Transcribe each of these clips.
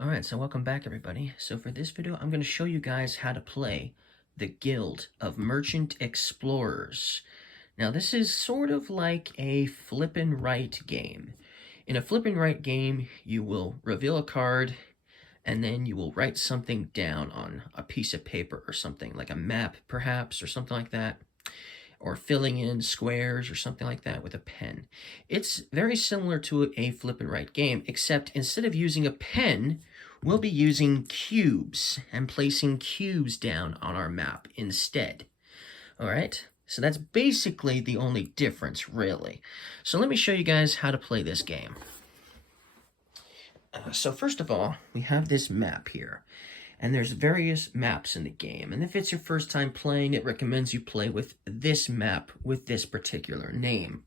Alright, so welcome back everybody. So for this video, I'm going to show you guys how to play the Guild of Merchant Explorers. Now this is sort of like a flip and write game. In a flip and write game, you will reveal a card and then you will write something down on a piece of paper or something, like a map perhaps, or something like that, or filling in squares or something like that with a pen. It's very similar to a flip and write game, except instead of using a pen, we'll be using cubes and placing cubes down on our map instead. All right, so that's basically the only difference, really. So let me show you guys how to play this game. So first of all, we have this map here, and there's various maps in the game. And if it's your first time playing, it recommends you play with this map with this particular name.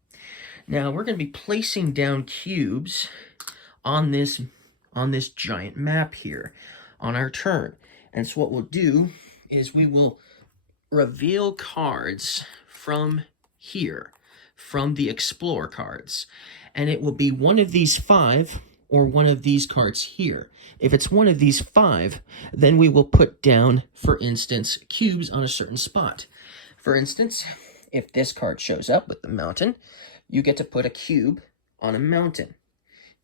Now we're going to be placing down cubes on this giant map here on our turn. And so what we'll do is we will reveal cards from here, from the Explore cards. And it will be one of these 5 or one of these cards here. If it's one of these 5, then we will put down, for instance, cubes on a certain spot. For instance, if this card shows up with the mountain, you get to put a cube on a mountain.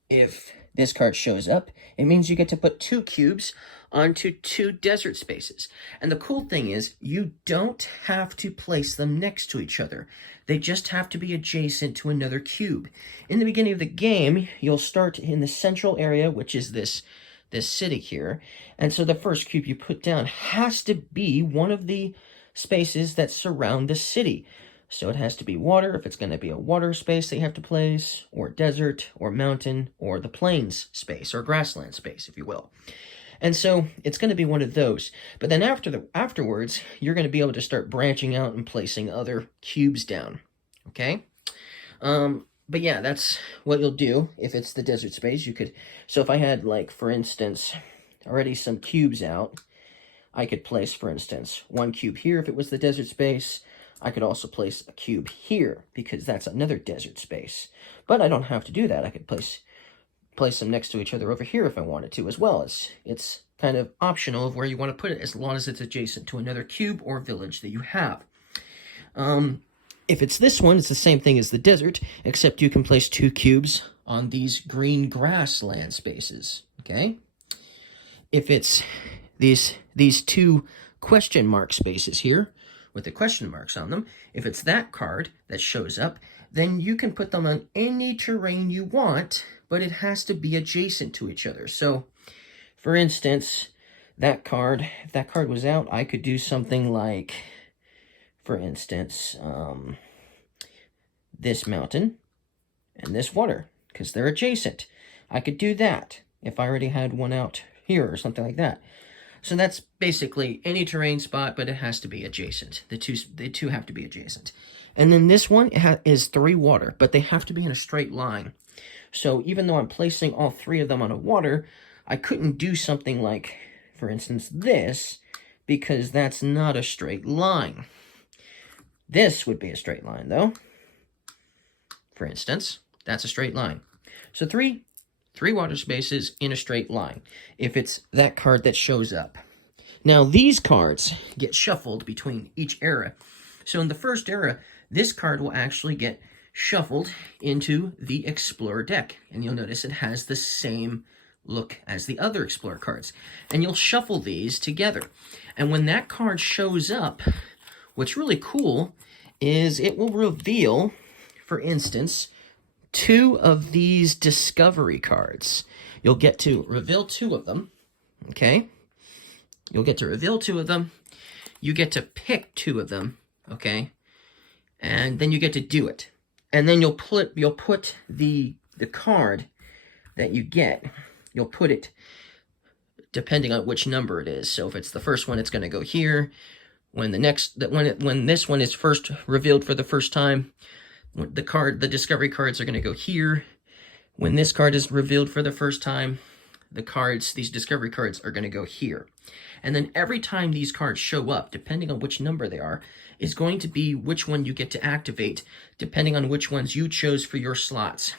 If this card shows up, it means you get to put 2 cubes onto 2 desert spaces. And the cool thing is, you don't have to place them next to each other. They just have to be adjacent to another cube. In the beginning of the game, you'll start in the central area, which is this city here. And so the first cube you put down has to be one of the spaces that surround the city. So it has to be water, if it's going to be a water space that you have to place, or desert, or mountain, or the plains space, or grassland space, if you will. And so it's going to be one of those. But then afterwards, you're going to be able to start branching out and placing other cubes down. Okay? But yeah, that's what you'll do if it's the desert space. You could, so if I had, like, for instance, already some cubes out, I could place, for instance, 1 cube here if it was the desert space. I could also place a cube here because that's another desert space. But I don't have to do that. I could place them next to each other over here if I wanted to as well. It's kind of optional of where you want to put it as long as it's adjacent to another cube or village that you have. If it's this one, it's the same thing as the desert, except you can place 2 cubes on these green grassland spaces, okay? If it's these 2 question mark spaces here, with the question marks on them, if it's that card that shows up, then you can put them on any terrain you want, but it has to be adjacent to each other. So, for instance, that card, if that card was out, I could do something like, for instance, this mountain and this water, because they're adjacent. I could do that if I already had one out here or something like that. So that's basically any terrain spot, but it has to be adjacent. The two have to be adjacent. And then this one is 3 water, but they have to be in a straight line. So even though I'm placing all 3 of them on a water, I couldn't do something like, for instance, this, because that's not a straight line. This would be a straight line, though. For instance, that's a straight line. So 3 water spaces in a straight line, if it's that card that shows up. Now, these cards get shuffled between each era. So in the first era, this card will actually get shuffled into the Explorer deck. And you'll notice it has the same look as the other Explorer cards. And you'll shuffle these together. And when that card shows up, what's really cool is it will reveal, for instance, 2 of these discovery cards. You'll get to reveal 2 of them, okay? You'll get to reveal 2 of them. You get to pick 2 of them, okay? And then you get to do it. And then you'll put the card that you get, you'll put it depending on which number it is. So if it's the first one, it's going to go here. When this one is first revealed for the first time, the discovery cards are going to go here. When this card is revealed for the first time, these discovery cards are going to go here. And then every time these cards show up, depending on which number they are, is going to be which one you get to activate, depending on which ones you chose for your slots.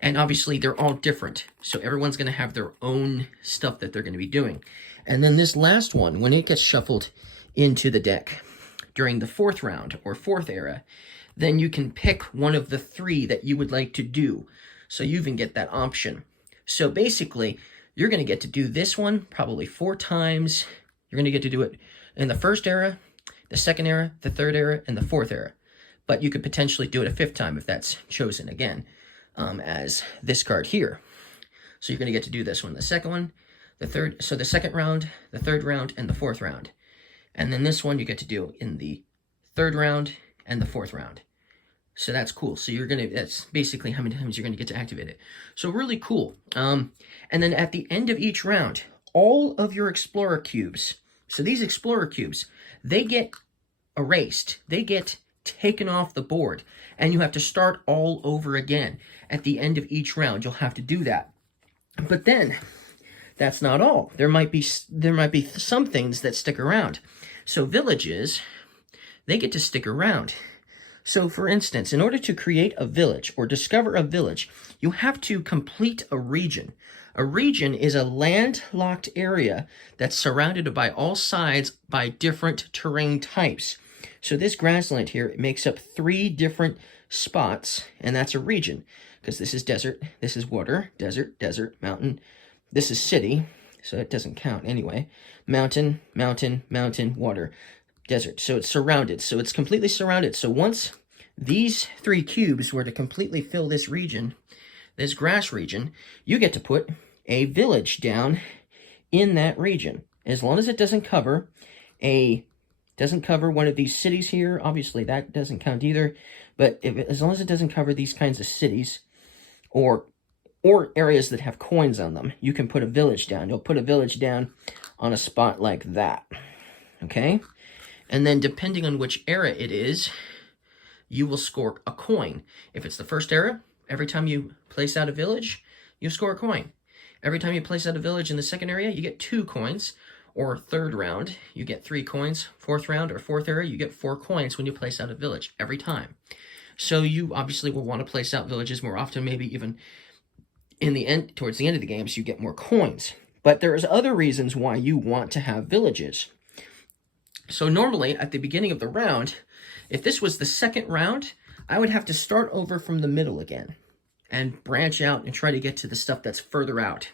And obviously they're all different. So everyone's going to have their own stuff that they're going to be doing. And then this last one, when it gets shuffled into the deck during the 4th round or 4th era, then you can pick one of the 3 that you would like to do. So you even get that option. So basically, you're going to get to do this one probably 4 times. You're going to get to do it in the 1st era, the 2nd era, the 3rd era, and the 4th era. But you could potentially do it a 5th time if that's chosen again, as this card here. So you're going to get to do this one, the 2nd one, the 3rd, so the 2nd round, the 3rd round, and the 4th round. And then this one you get to do in the 3rd round and the 4th round. So that's cool. So that's basically how many times you're going to get to activate it. So really cool. And then at the end of each round, all of your Explorer cubes, so these Explorer cubes, they get erased. They get taken off the board. And you have to start all over again. At the end of each round, you'll have to do that. But then, that's not all. There might be some things that stick around. So villages, they get to stick around. So for instance, in order to create a village or discover a village, you have to complete a region. A region is a landlocked area that's surrounded by all sides by different terrain types. So this grassland here, it makes up 3 different spots, and that's a region. Because this is desert, this is water, desert, desert, mountain. This is city, so it doesn't count anyway. Mountain, mountain, mountain, water, desert. So it's surrounded. So it's completely surrounded. So once these 3 cubes were to completely fill this region, this grass region, you get to put a village down in that region. As long as it doesn't cover one of these cities here, obviously that doesn't count either. But as long as it doesn't cover these kinds of cities or areas that have coins on them, you can put a village down. You'll put a village down on a spot like that. Okay? And then depending on which era it is, you will score a coin. If it's the 1st era, every time you place out a village, you score a coin. Every time you place out a village in the 2nd area, you get 2 coins. Or 3rd round, you get 3 coins. 4th round or 4th era, you get 4 coins when you place out a village every time. So you obviously will want to place out villages more often, maybe even towards the end of the game, so you get more coins. But there's other reasons why you want to have villages. So normally, at the beginning of the round, if this was the 2nd round, I would have to start over from the middle again and branch out and try to get to the stuff that's further out.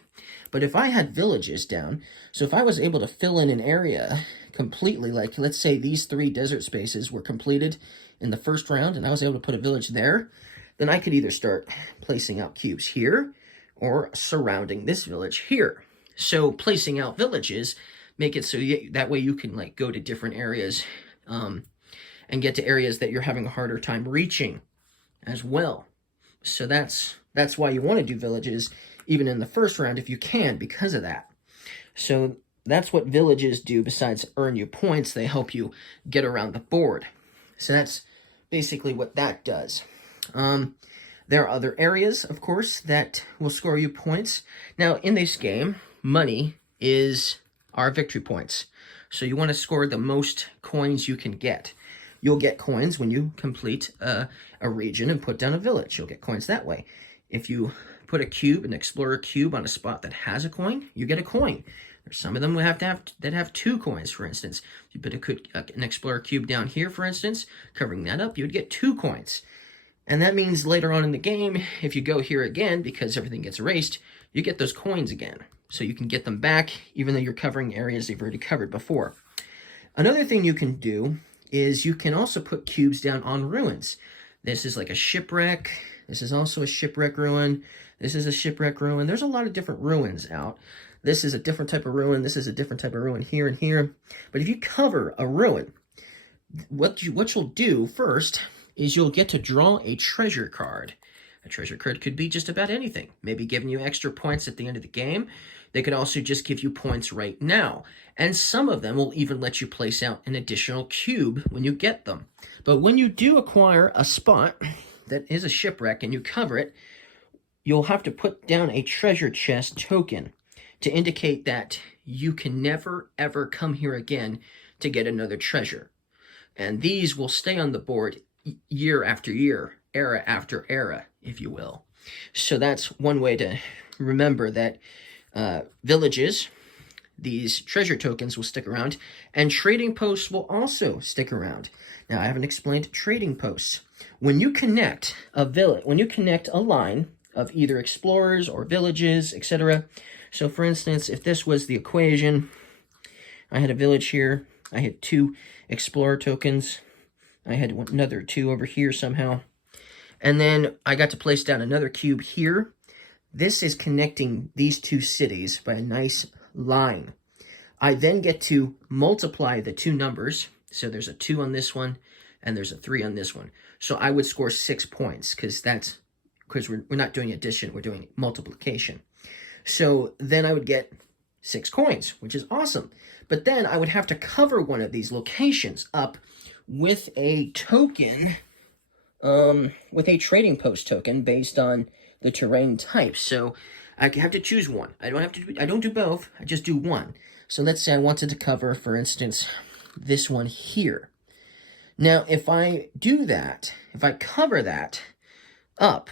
But if I had villages down, so if I was able to fill in an area completely, like let's say these 3 desert spaces were completed in the 1st round and I was able to put a village there, then I could either start placing out cubes here or surrounding this village here. So placing out villages make it so that way you can like go to different areas and get to areas that you're having a harder time reaching as well. So that's why you want to do villages even in the 1st round if you can, because of that. So that's what villages do. Besides earn you points, they help you get around the board. So that's basically what that does. There are other areas, of course, that will score you points. Now, in this game, money is our victory points. So you want to score the most coins you can get. You'll get coins when you complete a region and put down a village. You'll get coins that way. If you put a cube, an Explorer cube, on a spot that has a coin, you get a coin. There's some of them that have 2 coins, for instance. If you put an Explorer cube down here, for instance, covering that up, you would get 2 coins. And that means later on in the game, if you go here again, because everything gets erased, you get those coins again. So you can get them back, even though you're covering areas you've already covered before. Another thing you can do is you can also put cubes down on ruins. This is like a shipwreck. This is also a shipwreck ruin. This is a shipwreck ruin. There's a lot of different ruins out. This is a different type of ruin. This is a different type of ruin here and here. But if you cover a ruin, what you'll do first is you'll get to draw a treasure card. A treasure card could be just about anything. Maybe giving you extra points at the end of the game. They could also just give you points right now. And some of them will even let you place out an additional cube when you get them. But when you do acquire a spot that is a shipwreck and you cover it, you'll have to put down a treasure chest token to indicate that you can never, ever come here again to get another treasure. And these will stay on the board year after year, era after era, if you will. So that's one way to remember that villages, these treasure tokens will stick around, and trading posts will also stick around. Now, I haven't explained trading posts. When you connect a line of either explorers or villages, etc. So, for instance, if this was the equation, I had a village here, I had 2 explorer tokens, I had another 2 over here somehow, and then I got to place down another cube here. This is connecting these 2 cities by a nice line. I then get to multiply the 2 numbers. So there's a 2 on this one, and there's a 3 on this one. So I would score 6 points, because we're not doing addition, we're doing multiplication. So then I would get 6 coins, which is awesome. But then I would have to cover one of these locations up with a token, with a trading post token based on the terrain type. So I have to choose one. I don't do both. I just do one. So let's say I wanted to cover, for instance, this one here. Now, if I do that, if I cover that up,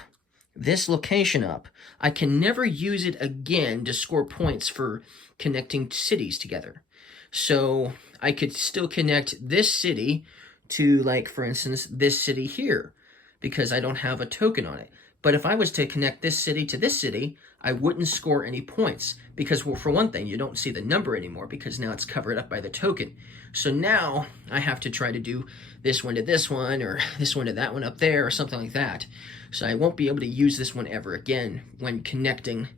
this location up, I can never use it again to score points for connecting cities together. So I could still connect this city to, like, for instance, this city here, because I don't have a token on it. But if I was to connect this city to this city, I wouldn't score any points, because, well, for one thing, you don't see the number anymore, because now it's covered up by the token. So now I have to try to do this one to this one, or this one to that one up there, or something like that. So I won't be able to use this one ever again when connecting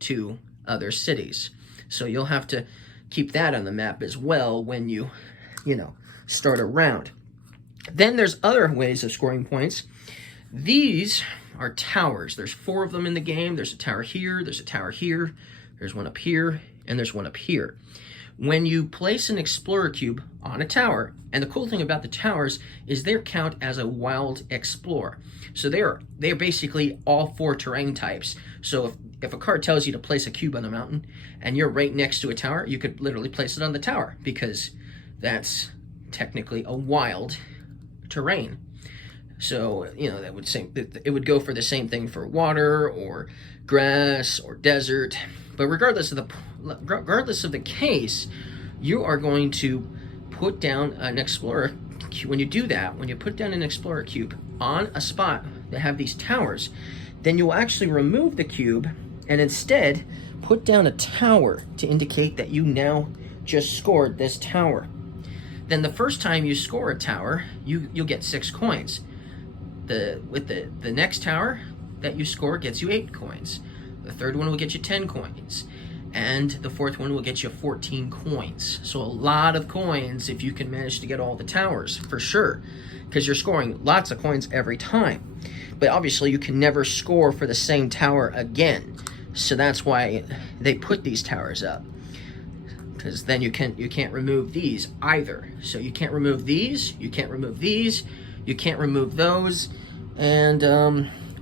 to other cities. So you'll have to keep that on the map as well when you start a round. Then there's other ways of scoring points. These are towers. There's 4 of them in the game. There's a tower here, there's a tower here, there's one up here, and there's one up here. When you place an explorer cube on a tower, and the cool thing about the towers is they count as a wild explorer. So they're basically all 4 terrain types. So if a card tells you to place a cube on a mountain and you're right next to a tower, you could literally place it on the tower, because that's technically a wild terrain. So, that would say it would go for the same thing for water or grass or desert. But regardless of the case, you are going to put down an explorer. When you do that, when you put down an explorer cube on a spot that have these towers, then you'll actually remove the cube and instead put down a tower to indicate that you now just scored this tower. Then the first time you score a tower, you'll get 6 coins. The next tower that you score gets you 8 coins. The third one will get you 10 coins. And the fourth one will get you 14 coins. So a lot of coins if you can manage to get all the towers, for sure. Because you're scoring lots of coins every time. But obviously you can never score for the same tower again. So that's why they put these towers up. Because then you can't remove these either. So you can't remove these, you can't remove these, you can't remove those, and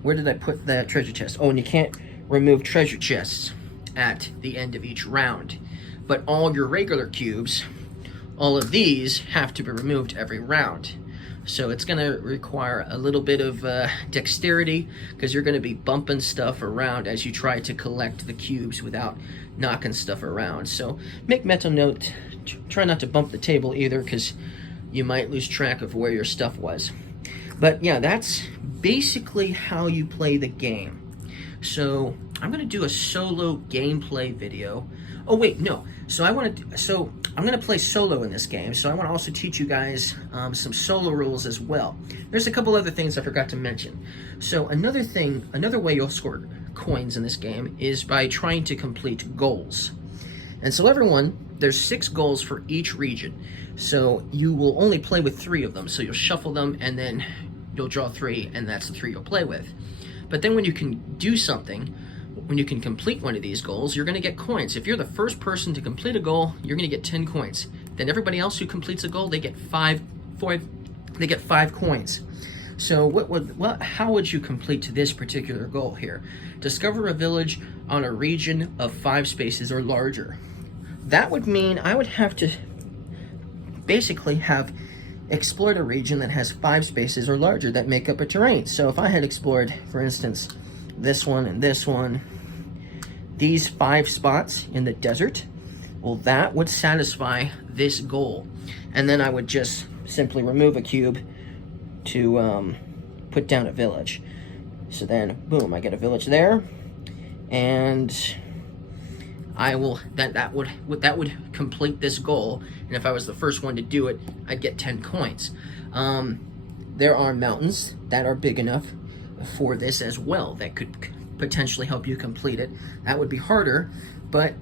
where did I put that treasure chest? Oh, and you can't remove treasure chests at the end of each round. But all your regular cubes, all of these have to be removed every round. So it's going to require a little bit of dexterity, because you're going to be bumping stuff around as you try to collect the cubes without knocking stuff around. So make mental note, try not to bump the table either, because you might lose track of where your stuff was. But yeah, that's basically how you play the game. So I'm going to do a solo gameplay video. Oh wait, no. So I'm going to play solo in this game. So I want to also teach you guys some solo rules as well. There's a couple other things I forgot to mention. So another way you'll score coins in this game is by trying to complete goals. And so there's 6 goals for each region. So you will only play with 3 of them. So you'll shuffle them and then you'll draw 3, and that's the 3 you'll play with. But then when you can do something, when you can complete one of these goals, you're going to get coins. If you're the first person to complete a goal, you're going to get 10 coins. Then everybody else who completes a goal, they get 5 coins. So how would you complete this particular goal here? Discover a village on a region of 5 spaces or larger. That would mean I would have to basically have explored a region that has 5 spaces or larger that make up a terrain. So if I had explored, for instance, this one, and this one. These 5 spots in the desert, well, that would satisfy this goal. And then I would just simply remove a cube to put down a village. So then, boom, I get a village there, and I will that would complete this goal. And if I was the first one to do it, I'd get 10 coins. There are mountains that are big enough for this as well that could potentially help you complete it. That would be harder, but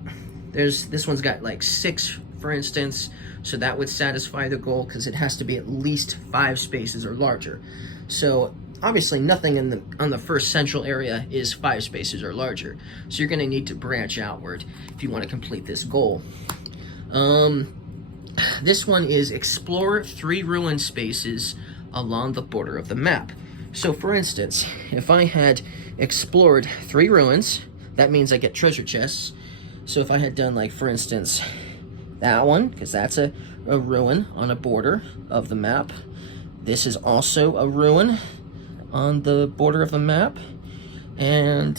this one's got like 6, for instance, so that would satisfy the goal because it has to be at least 5 spaces or larger. So obviously nothing on the first central area is 5 spaces or larger, so you're going to need to branch outward if you want to complete this goal. This one is explore 3 ruin spaces along the border of the map. So for instance, if I had explored 3 ruins, that means I get treasure chests. So if I had done, like, for instance, that one, because that's a ruin on a border of the map. This is also a ruin on the border of the map. And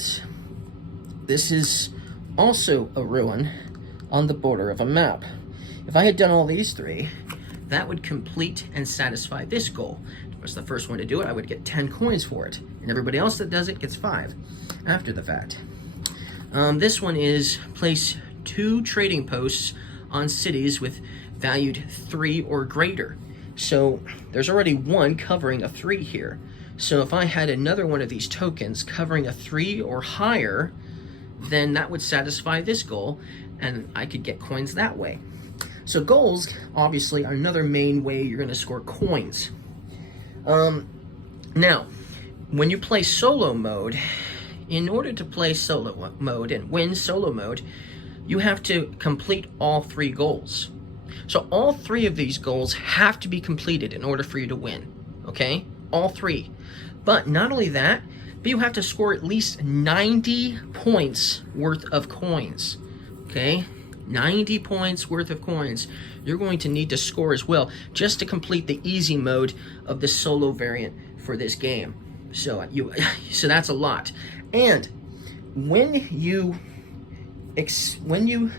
this is also a ruin on the border of a map. If I had done all these 3, that would complete and satisfy this goal. If I was the first one to do it, I would get 10 coins for it. And everybody else that does it gets 5 after the fact. This one is place 2 trading posts on cities with valued 3 or greater. So there's already one covering a 3 here. So if I had another one of these tokens covering a 3 or higher, then that would satisfy this goal, and I could get coins that way. So goals, obviously, are another main way you're going to score coins. Now, when you play solo mode, in order to play solo mode and win solo mode, you have to complete all 3 goals. So all 3 of these goals have to be completed in order for you to win, okay? All 3. But not only that, but you have to score at least 90 points worth of coins, okay? 90 points worth of coins you're going to need to score as well just to complete the easy mode of the solo variant for this game. So that's a lot. And when you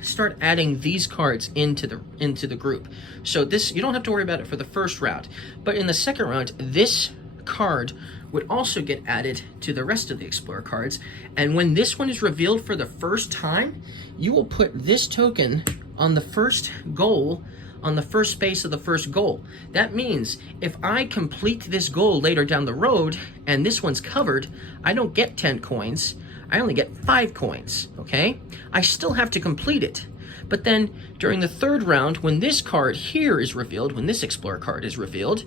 start adding these cards into the group, so this, you don't have to worry about it for the first round, but in the second round, this card would also get added to the rest of the Explorer cards. And when this one is revealed for the first time, you will put this token on the first goal, on the first space of the first goal. That means if I complete this goal later down the road and this one's covered, I don't get 10 coins. I only get 5 coins, okay? I still have to complete it. But then during the third round, when this card here is revealed, when this Explorer card is revealed,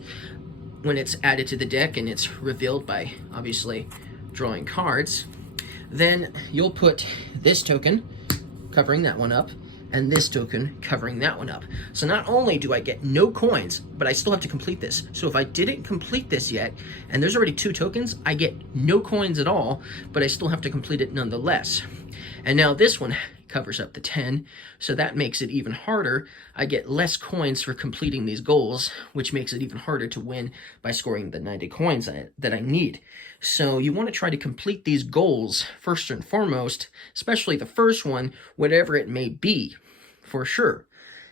when it's added to the deck and it's revealed by, obviously, drawing cards, then you'll put this token covering that one up and this token covering that one up. So not only do I get no coins, but I still have to complete this. So if I didn't complete this yet, and there's already 2 tokens, I get no coins at all, but I still have to complete it nonetheless. And now this one covers up the 10, so that makes it even harder. I get less coins for completing these goals, which makes it even harder to win by scoring the 90 coins that I need. So you want to try to complete these goals first and foremost, especially the first one, whatever it may be, for sure.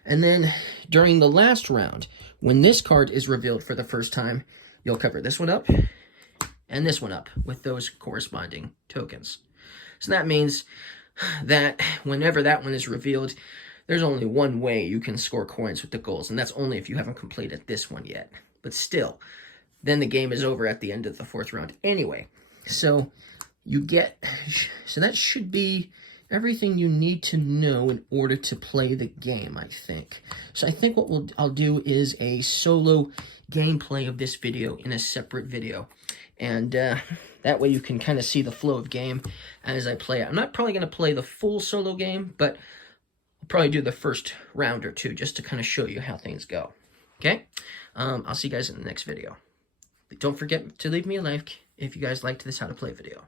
And then during the last round, when this card is revealed for the first time, you'll cover this one up and this one up with those corresponding tokens. So that means that whenever that one is revealed, there's only one way you can score coins with the goals, and that's only if you haven't completed this one yet. But still, then the game is over at the end of the 4th round anyway. So that should be everything you need to know in order to play the game, I think. So I think what I'll do is a solo gameplay of this video in a separate video. And that way you can kind of see the flow of game as I play it. I'm not probably going to play the full solo game, but I'll probably do the first round or 2 just to kind of show you how things go. Okay? I'll see you guys in the next video. Don't forget to leave me a like if you guys liked this how to play video.